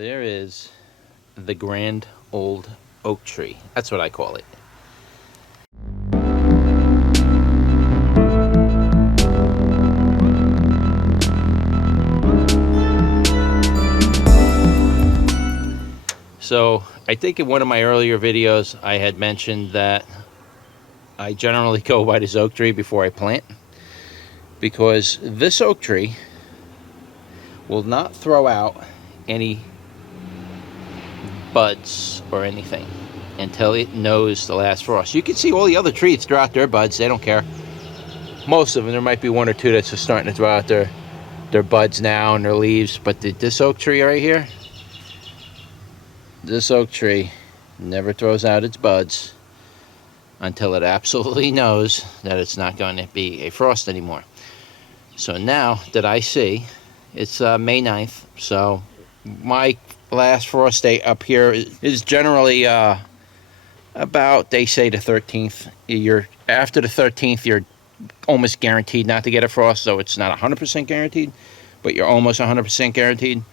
there is the grand old oak tree. That's what I call it. So I think in one of my earlier videos I had mentioned that I generally go by this oak tree before I plant, because this oak tree will not throw out any buds or anything until it knows the last frost. You can see all the other trees throw out their buds. They don't care. Most of them, there might be one or two that's just starting to throw out their buds now and their leaves, but this oak tree right here, this oak tree never throws out its buds until it absolutely knows that it's not going to be a frost anymore. So now that I see, it's May 9th, so my last frost date up here is generally about, they say, the 13th. After the 13th, you're almost guaranteed not to get a frost, so it's not 100% guaranteed, but you're almost 100% guaranteed.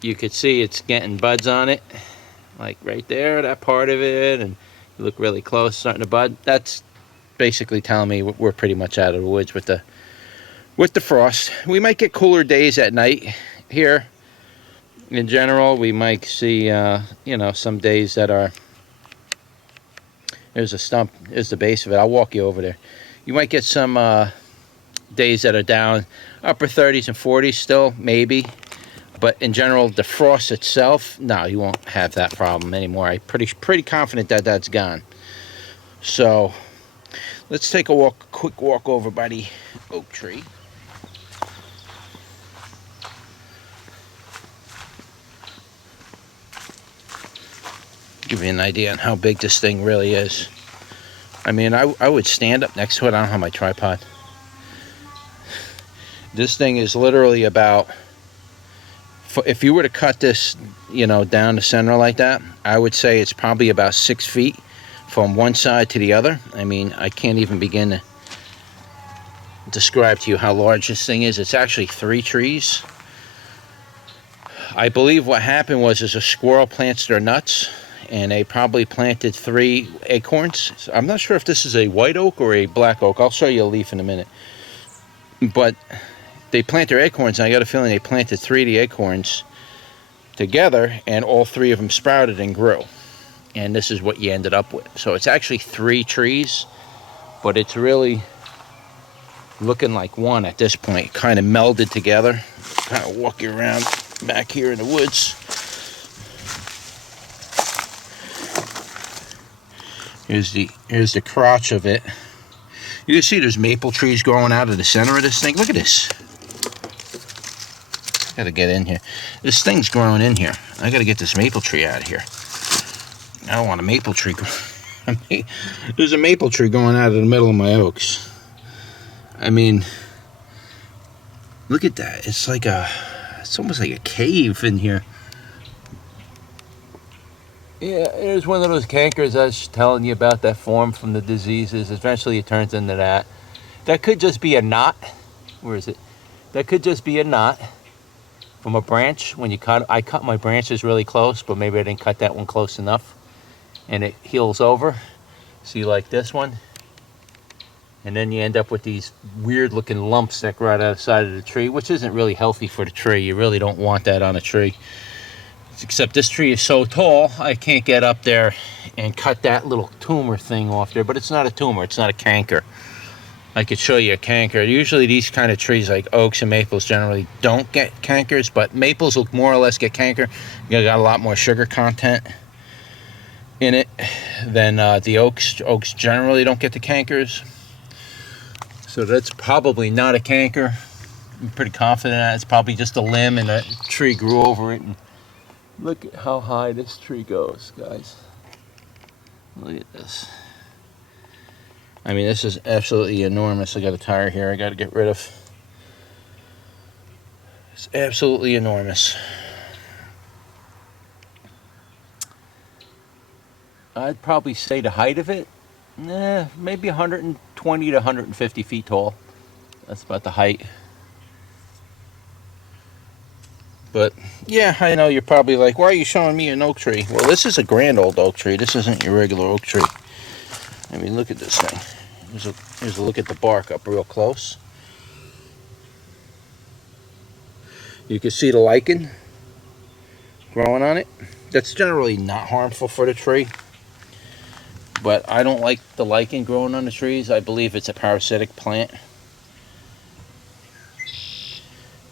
You could see it's getting buds on it, like right there, that part of it, and you look really close, starting to bud. That's basically telling me we're pretty much out of the woods with the frost. We might get cooler days at night here. In general, we might see, you know, some days that are, there's a stump, there's the base of it. I'll walk you over there. You might get some days that are down upper 30s and 40s still, maybe. But in general, the frost itself, no, you won't have that problem anymore. I'm pretty confident that that's gone. So let's take a quick walk over by the oak tree. Give you an idea on how big this thing really is. I mean, I would stand up next to it. I don't have my tripod. This thing is literally about, if you were to cut this, you know, down the center like that, I would say it's probably about 6 feet from one side to the other. I mean, I can't even begin to describe to you how large this thing is. It's actually 3 trees. I believe what happened was a squirrel plants their nuts, and they probably planted 3 acorns. So I'm not sure if this is a white oak or a black oak. I'll show you a leaf in a minute. But they plant their acorns, and I got a feeling they planted 3 of the acorns together, and all 3 of them sprouted and grew. And this is what you ended up with. So it's actually 3 trees, but it's really looking like one at this point, kind of melded together. Kind of walk you around back here in the woods. Here's the crotch of it. You can see there's maple trees growing out of the center of this thing. Look at this. Gotta get in here. This thing's growing in here. I gotta get this maple tree out of here. I don't want a maple tree. There's a maple tree going out of the middle of my oaks. I mean, look at that. It's like it's almost like a cave in here. Yeah, here's one of those cankers I was telling you about that form from the diseases. Eventually it turns into that. That could just be a knot. Where is it? That could just be a knot from a branch. When you cut, I cut my branches really close, but maybe I didn't cut that one close enough. And it heals over. See, like this one. And then you end up with these weird looking lumps that grow out of the side of the tree, which isn't really healthy for the tree. You really don't want that on a tree. Except this tree is so tall, I can't get up there and cut that little tumor thing off there. But it's not a tumor, it's not a canker. I could show you a canker. Usually these kind of trees like oaks and maples generally don't get cankers, but maples will more or less get canker. You got a lot more sugar content in it than the oaks. Oaks generally don't get the cankers. So that's probably not a canker. I'm pretty confident that it's probably just a limb and a tree grew over it. And look at how high this tree goes, guys. Look at this. I mean, this is absolutely enormous. I got a tire here I got to get rid of. It's absolutely enormous. I'd probably say the height of it, maybe 120 to 150 feet tall. That's about the height. But yeah, I know you're probably like, why are you showing me an oak tree? Well, this is a grand old oak tree. This isn't your regular oak tree. I mean, look at this thing. Here's a look at the bark up real close. You can see the lichen growing on it. That's generally not harmful for the tree, but I don't like the lichen growing on the trees. I believe it's a parasitic plant.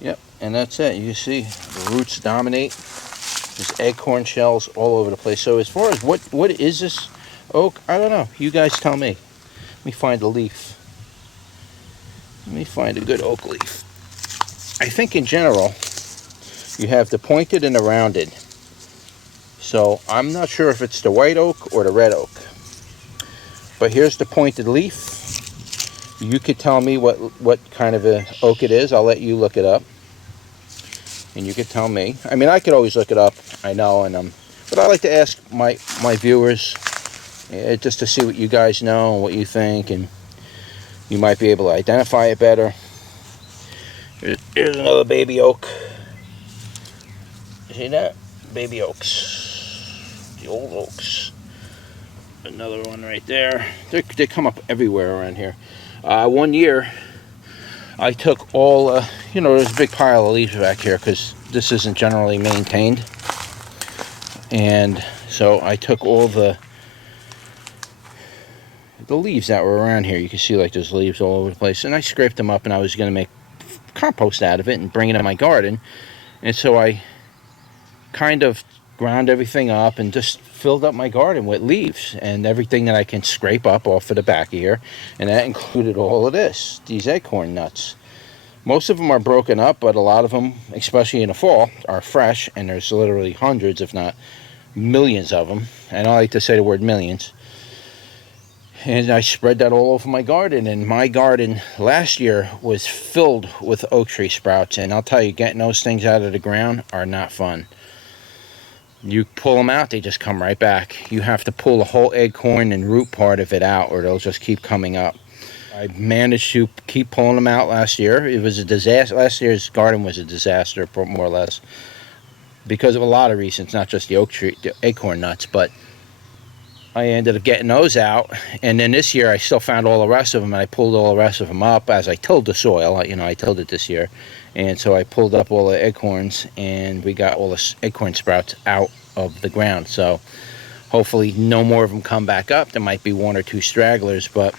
Yep, and that's it. You see the roots dominate. There's acorn shells all over the place. So as far as what is this oak, I don't know. You guys tell me. Let me find a leaf. Let me find a good oak leaf. I think in general, you have the pointed and the rounded. So I'm not sure if it's the white oak or the red oak. But here's the pointed leaf. You could tell me what kind of a oak it is. I'll let you look it up. And you could tell me. I mean, I could always look it up. I know, but I like to ask my viewers just to see what you guys know and what you think, and you might be able to identify it better. Here's another baby oak. See that? Baby oaks. The old oaks. Another one right there. They come up everywhere around here. One year, I took all, there's a big pile of leaves back here because this isn't generally maintained. And so I took all the leaves that were around here. You can see like there's leaves all over the place. And I scraped them up, and I was going to make compost out of it and bring it in my garden. And so I kind of ground everything up and just filled up my garden with leaves and everything that I can scrape up off of the back of here, and that included all of these acorn nuts. Most of them are broken up, but a lot of them, especially in the fall, are fresh, and there's literally hundreds, if not millions of them, and I like to say the word millions. And I spread that all over my garden, and my garden last year was filled with oak tree sprouts, and I'll tell you, getting those things out of the ground are not fun. You pull them out, they just come right back. You have to pull the whole acorn and root part of it out, or they'll just keep coming up. I managed to keep pulling them out last year. It was a disaster. Last year's garden was a disaster, more or less, because of a lot of reasons, not just the acorn nuts, but I ended up getting those out. And then this year I still found all the rest of them, and I pulled all the rest of them up as I tilled the soil. I tilled it this year. And so I pulled up all the acorns, and we got all the acorn sprouts out of the ground. So hopefully no more of them come back up. There might be one or two stragglers, but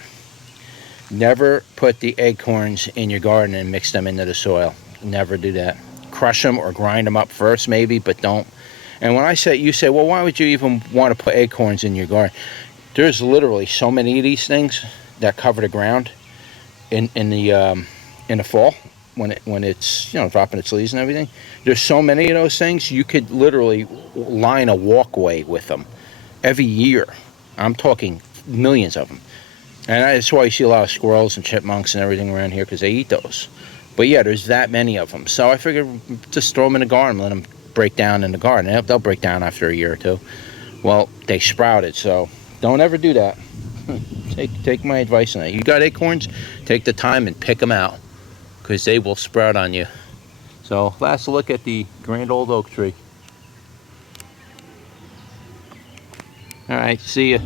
never put the acorns in your garden and mix them into the soil. Never do that. Crush them or grind them up first maybe, but don't. And when you say, well, why would you even want to put acorns in your garden? There's literally so many of these things that cover the ground in the fall. When it's dropping its leaves and everything, there's so many of those things you could literally line a walkway with them every year. I'm talking millions of them, and that's why you see a lot of squirrels and chipmunks and everything around here, because they eat those. But yeah, there's that many of them. So I figured just throw them in the garden, let them break down in the garden. They'll break down after a year or two. Well, they sprouted, so don't ever do that. Take my advice on that. You got acorns, take the time and pick them out, because they will sprout on you. So last look at the grand old oak tree. All right, see ya.